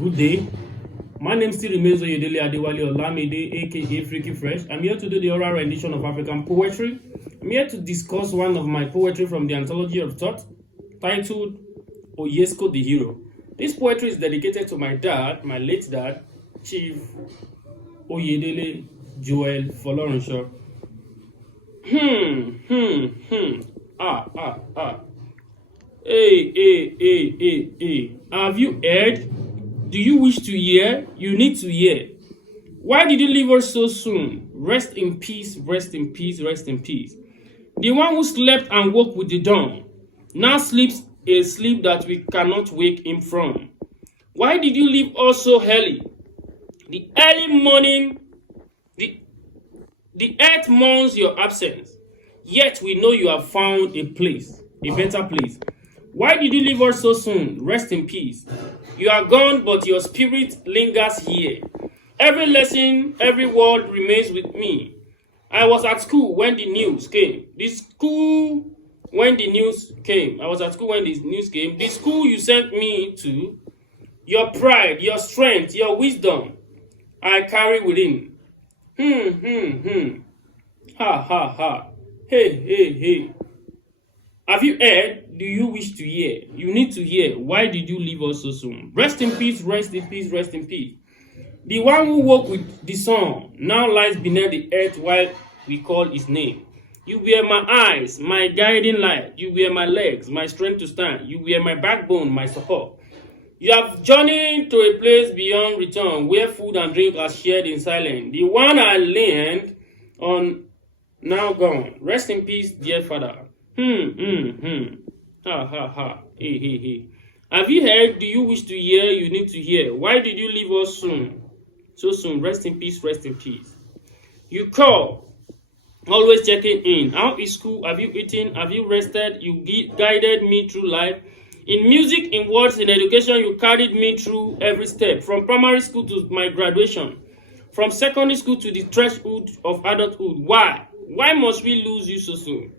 Good day. My name still remains Oyedele Adewale Olamide, aka Freaky Fresh. I'm here to do the oral rendition of African poetry. I'm here to discuss one of my poetry from the Anthology of Thought, titled Oyesco the Hero. This poetry is dedicated to my dad, my late dad, Chief Oyedele Joel Folorunsho. Hey. Have you heard? Do you wish to hear? You need to hear. Why did you leave us so soon? Rest in peace, rest in peace, rest in peace. The one who slept and woke with the dawn now sleeps a sleep that we cannot wake him from. Why did you leave us so early? The early morning, the earth mourns your absence. Yet we know you have found a better place. Why did you leave us so soon? Rest in peace. You are gone, but your spirit lingers here. Every lesson, every word remains with me. I was at school when the news came. I was at school when the news came. The school you sent me to, your pride, your strength, your wisdom, I carry within. Ha. Hey. Have you heard? Do you wish to hear? You need to hear. Why did you leave us so soon? Rest in peace, rest in peace, rest in peace. The one who woke with the sun now lies beneath the earth while we call his name. You were my eyes, my guiding light. You were my legs, my strength to stand. You were my backbone, my support. You have journeyed to a place beyond return where food and drink are shared in silence. The one I leaned on now gone. Rest in peace, dear father. Ha. Hey. Have you heard? Do you wish to hear? You need to hear. Why did you leave us so soon? Rest in peace, rest in peace. You call, always checking in. How is school? Have you eaten? Have you rested? You guided me through life. In music, in words, in education, you carried me through every step. From primary school to my graduation. From secondary school to the threshold of adulthood. Why? Why must we lose you so soon?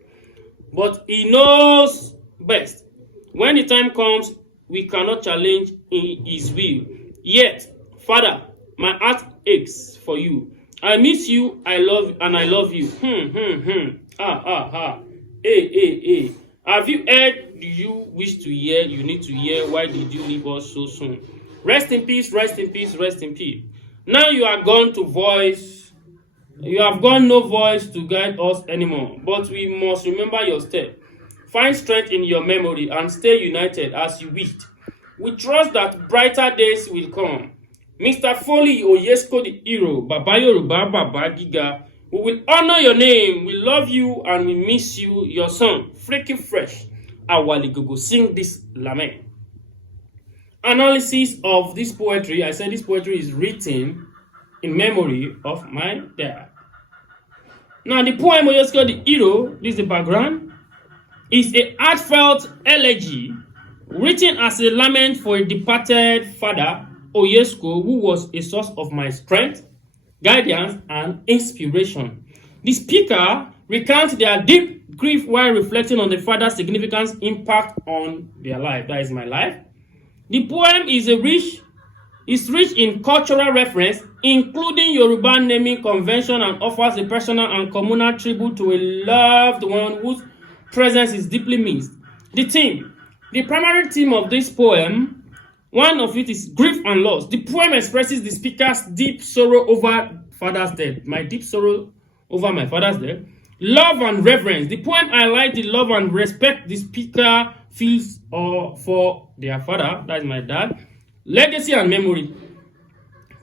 But he knows best. When the time comes, we cannot challenge his will. Yet, Father, my heart aches for you. I miss you, I love you. Hey. Have you heard? Do you wish to hear? You need to hear. Why did you leave us so soon? Rest in peace, rest in peace, rest in peace. Now you are gone to voice. You have got no voice to guide us anymore, but we must remember your step. Find strength in your memory and stay united as you wished. We trust that brighter days will come. Mr. Foley Oyesco the hero, Baba Yoruba, Baba Giga, we will honor your name, we love you and we miss you, your son, Freaky Fresh. Awali Gogo, sing this lament. Analysis of this poetry. I said this poetry is written in memory of my dad. Now, the poem Oyesco the Hero, this is the background, is a heartfelt elegy written as a lament for a departed father, Oyesco, who was a source of my strength, guidance, and inspiration. The speaker recounts their deep grief while reflecting on the father's significant impact on their life. That is my life. The poem is rich in cultural reference, including Yoruba naming convention, and offers a personal and communal tribute to a loved one whose presence is deeply missed. The primary theme of this poem, one of it is grief and loss. The poem expresses the speaker's deep sorrow over father's death. My deep sorrow over my father's death. Love and reverence. The poem highlights the love and respect the speaker feels for their father, that is my dad. Legacy and memory.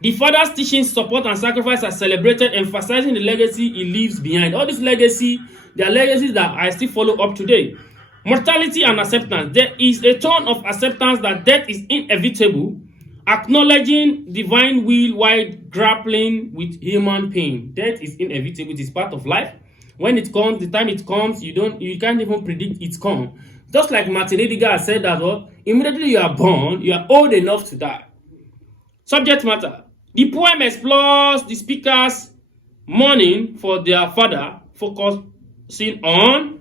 The father's teachings, support, and sacrifice are celebrated, emphasizing the legacy he leaves behind. All this legacy, they are legacies that I still follow up today. Mortality and acceptance. There is a tone of acceptance that death is inevitable, acknowledging divine will while grappling with human pain. Death is inevitable. It is part of life. When it comes, the time it comes, you can't even predict its come. Just like Martin Heidegger said that, immediately you are born, you are old enough to die. Subject matter. The poem explores the speaker's mourning for their father, focusing on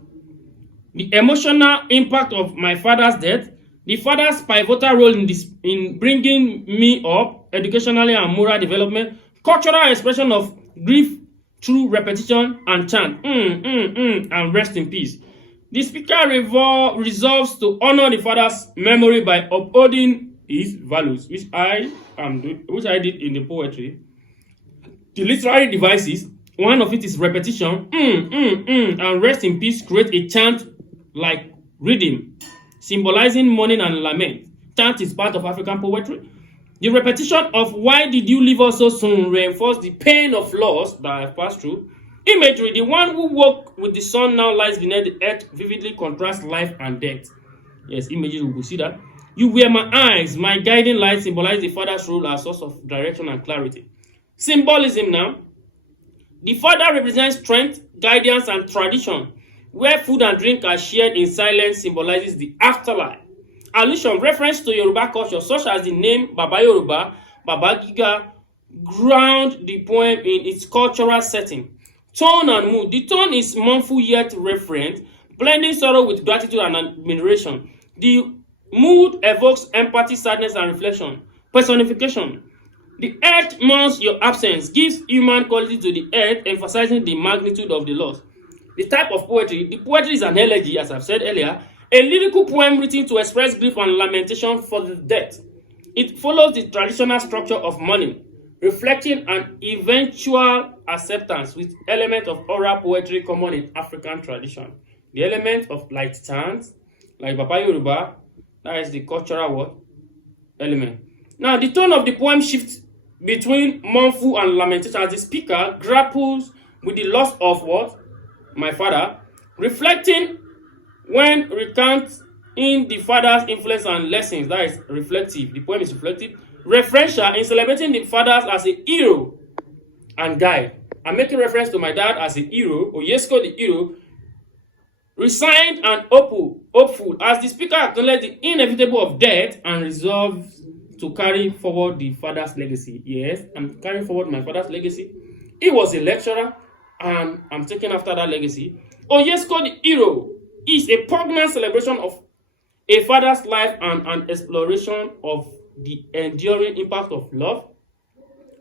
the emotional impact of my father's death, The father's pivotal role in bringing me up educationally and moral development, cultural expression of grief through repetition and chant, and rest in peace. The speaker resolves to honor the father's memory by upholding his values, which I did in the poetry. The literary devices, one of it is repetition, and rest in peace, create a chant like rhythm, symbolizing mourning and lament. Chant is part of African poetry. The repetition of "why did you leave us so soon" reinforce the pain of loss that I've passed through. Imagery, the one who woke with the sun now lies beneath the earth, vividly contrasts life and death. Yes, images, we will see that. You were my eyes, my guiding light, symbolize the father's role as source of direction and clarity. Symbolism now. The father represents strength, guidance, and tradition. Where food and drink are shared in silence symbolizes the afterlife. Allusion, reference to Yoruba culture, such as the name Baba Yoruba, Baba Giga, ground the poem in its cultural setting. Tone and mood. The tone is mournful yet reverent, blending sorrow with gratitude and admiration. The mood evokes empathy, sadness, and reflection. Personification. The earth mourns your absence, gives human quality to the earth, emphasizing the magnitude of the loss. The type of poetry. The poetry is an elegy, as I've said earlier, a lyrical poem written to express grief and lamentation for the death. It follows the traditional structure of mourning, reflecting an eventual acceptance with element of oral poetry common in African tradition. The element of light chants, like Baba Yoruba, that is the cultural word element. Now, the tone of the poem shifts between mournful and lamentation as the speaker grapples with the loss of what? My father, reflecting when recounting the father's influence and lessons. That is reflective. The poem is reflective. Referential in celebrating the fathers as a hero and guide. I'm making reference to my dad as a hero, Oyesco the hero, resigned and hopeful as the speaker acknowledged the inevitable of death and resolves to carry forward the father's legacy. Yes, I'm carrying forward my father's legacy. He was a lecturer and I'm taking after that legacy. Oyesco the hero is a poignant celebration of a father's life and an exploration of the enduring impact of love,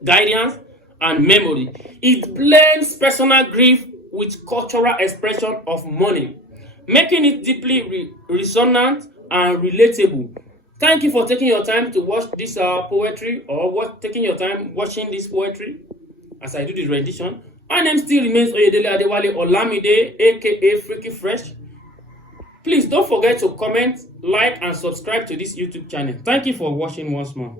guidance, and memory. It blends personal grief with cultural expression of mourning, making it deeply resonant and relatable. Thank you for taking your time to watch this poetry, or taking your time watching this poetry as I do the rendition. My name still remains Oyedele Adewale Olamide, aka Freaky Fresh. Please don't forget to comment, like, and subscribe to this YouTube channel. Thank you for watching once more.